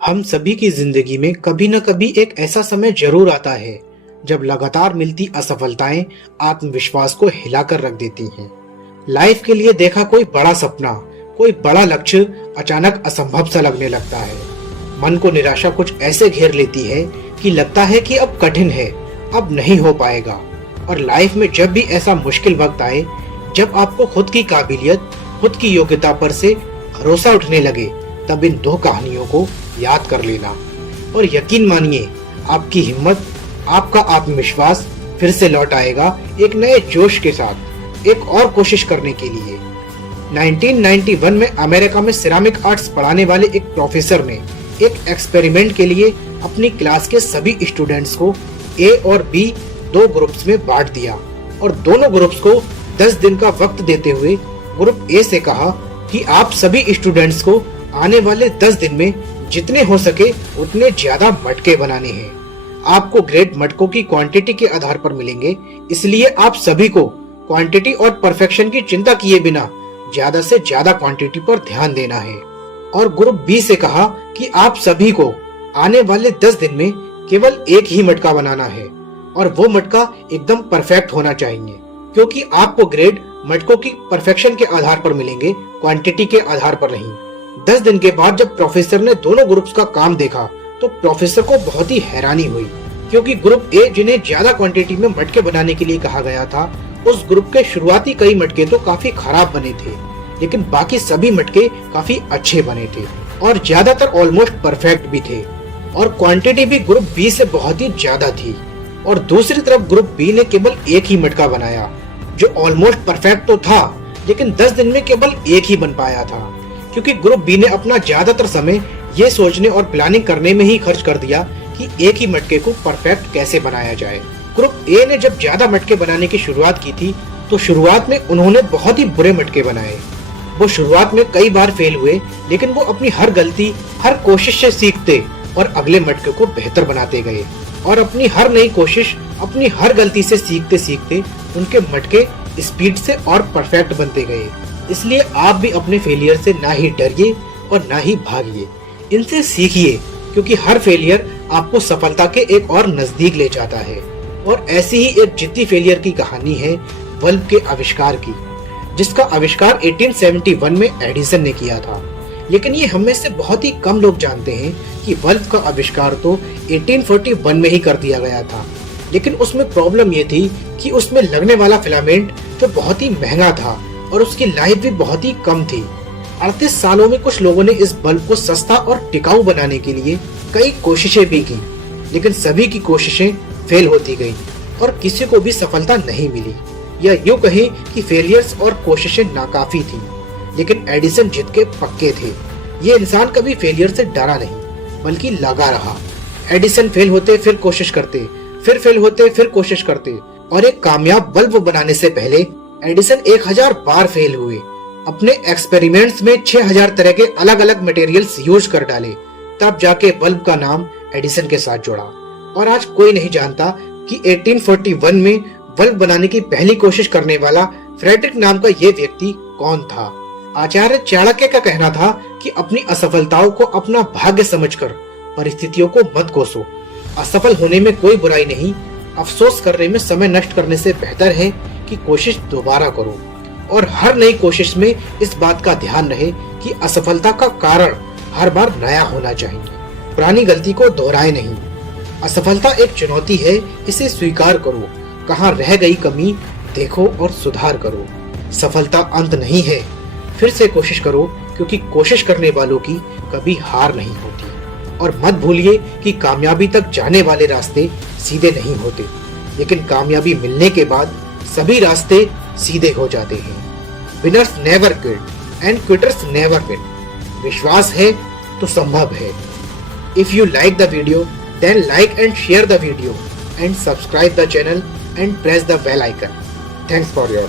हम सभी की जिंदगी में कभी न कभी एक ऐसा समय जरूर आता है जब लगातार मिलती असफलताएं आत्मविश्वास को हिलाकर रख देती हैं। लाइफ के लिए देखा कोई बड़ा सपना, कोई बड़ा लक्ष्य अचानक असंभव सा लगने लगता है। मन को निराशा कुछ ऐसे घेर लेती है कि लगता है कि अब कठिन है, अब नहीं हो पाएगा। और लाइफ में जब भी ऐसा मुश्किल वक्त आए, जब आपको खुद की काबिलियत, खुद की योग्यता पर से भरोसा उठने लगे, तब इन दो कहानियों को याद कर लेना और यकीन मानिए, आपकी हिम्मत, आपका आत्मविश्वास फिर से लौट आएगा एक नए जोश के साथ, एक और कोशिश करने के लिए। 1991 में अमेरिका में सिरामिक आर्ट्स पढ़ाने वाले एक प्रोफेसर ने एक एक्सपेरिमेंट के लिए अपनी क्लास के सभी स्टूडेंट्स को ए और बी दो ग्रुप्स में बांट दिया और दोनों ग्रुप्स को 10 दिन का वक्त देते हुए ग्रुप ए से कहा कि आप सभी स्टूडेंट्स को आने वाले 10 दिन में जितने हो सके उतने ज्यादा मटके बनाने हैं। आपको ग्रेड मटकों की क्वांटिटी के आधार पर मिलेंगे, इसलिए आप सभी को क्वांटिटी और परफेक्शन की चिंता किए बिना ज्यादा से ज्यादा क्वांटिटी पर ध्यान देना है। और ग्रुप बी से कहा कि आप सभी को आने वाले 10 दिन में केवल एक ही मटका बनाना है और वो मटका एकदम परफेक्ट होना चाहिए, क्योंकि आपको ग्रेड मटकों की परफेक्शन के आधार पर मिलेंगे, क्वांटिटी के आधार पर नहीं। 10 दिन के बाद जब प्रोफेसर ने दोनों ग्रुप्स का काम देखा तो प्रोफेसर को बहुत ही हैरानी हुई, क्योंकि ग्रुप ए, जिन्हें ज्यादा क्वांटिटी में मटके बनाने के लिए कहा गया था, उस ग्रुप के शुरुआती कई मटके तो काफी खराब बने थे, लेकिन बाकी सभी मटके काफी अच्छे बने थे और ज्यादातर ऑलमोस्ट परफेक्ट भी थे। और क्वांटिटी भी ग्रुप बी से बहुत ही ज्यादा थी। और दूसरी तरफ ग्रुप बी ने केवल एक ही मटका बनाया, जो ऑलमोस्ट परफेक्ट तो था, लेकिन 10 दिन में केवल एक ही बन पाया था, क्योंकि ग्रुप बी ने अपना ज्यादातर समय ये सोचने और प्लानिंग करने में ही खर्च कर दिया कि एक ही मटके को परफेक्ट कैसे बनाया जाए। ग्रुप ए ने जब ज्यादा मटके बनाने की शुरुआत की थी तो शुरुआत में उन्होंने बहुत ही बुरे मटके बनाए। वो शुरुआत में कई बार फेल हुए, लेकिन वो अपनी हर गलती, हर कोशिश से सीखते और अगले मटके को बेहतर बनाते गए। और अपनी हर नई कोशिश, अपनी हर गलती से सीखते सीखते उनके मटके स्पीड से और परफेक्ट बनते गए। इसलिए आप भी अपने फेलियर से ना ही डरिए और ना ही भागिए, इनसे सीखिए, क्योंकि हर फेलियर आपको सफलता के एक और नजदीक ले जाता है। और ऐसी ही एक जिद्दी फेलियर की कहानी है बल्ब के आविष्कार की, जिसका आविष्कार 1871 में एडिसन ने किया था। लेकिन ये हम में से बहुत ही कम लोग जानते हैं कि बल्ब का आविष्कार तो 1841 में ही कर दिया गया था। लेकिन उसमें प्रॉब्लम ये थी कि उसमें लगने वाला फिलामेंट जो बहुत ही महंगा था और उसकी लाइफ भी बहुत ही कम थी। 38 सालों में कुछ लोगों ने इस बल्ब को सस्ता और टिकाऊ बनाने के लिए कई कोशिशें भी की, लेकिन सभी की कोशिशें फेल होती गई और किसी को भी सफलता नहीं मिली। या यूँ कहें कि फेलियर्स और कोशिशें नाकाफी थी, लेकिन एडिसन जीत के पक्के थे। ये इंसान कभी फेलियर से डरा नहीं, बल्कि लगा रहा। एडिसन फेल होते फिर कोशिश करते, फिर फेल होते फिर कोशिश करते, और एक कामयाब बल्ब बनाने से पहले एडिसन 1000 बार फेल हुए। अपने एक्सपेरिमेंट्स में 6000 तरह के अलग अलग मटेरियल्स यूज कर डाले, तब जाके बल्ब का नाम एडिसन के साथ जुड़ा। और आज कोई नहीं जानता कि 1841 में बल्ब बनाने की पहली कोशिश करने वाला फ्रेडरिक नाम का ये व्यक्ति कौन था। आचार्य चाणक्य का कहना था कि अपनी असफलताओं को अपना भाग्य समझकर परिस्थितियों को मत कोसो। असफल होने में कोई बुराई नहीं, अफसोस करने में समय नष्ट करने से बेहतर है कि कोशिश दोबारा करो। और हर नई कोशिश में इस बात का ध्यान रहे कि असफलता का कारण हर बार नया होना चाहिए, पुरानी गलती को दोहराए नहीं। असफलता एक चुनौती है, इसे स्वीकार करो। कहाँ रह गई कमी देखो और सुधार करो। सफलता अंत नहीं है, फिर से कोशिश करो, क्योंकि कोशिश करने वालों की कभी हार नहीं होती। और मत भूलिए कि कामयाबी तक जाने वाले रास्ते सीधे नहीं होते, लेकिन कामयाबी मिलने के बाद सभी रास्ते सीधे हो जाते हैं। Winners never quit and quitters never win. विश्वास है तो संभव है। If you like the video, then like and share the video and subscribe the channel and press the bell icon. Thanks for your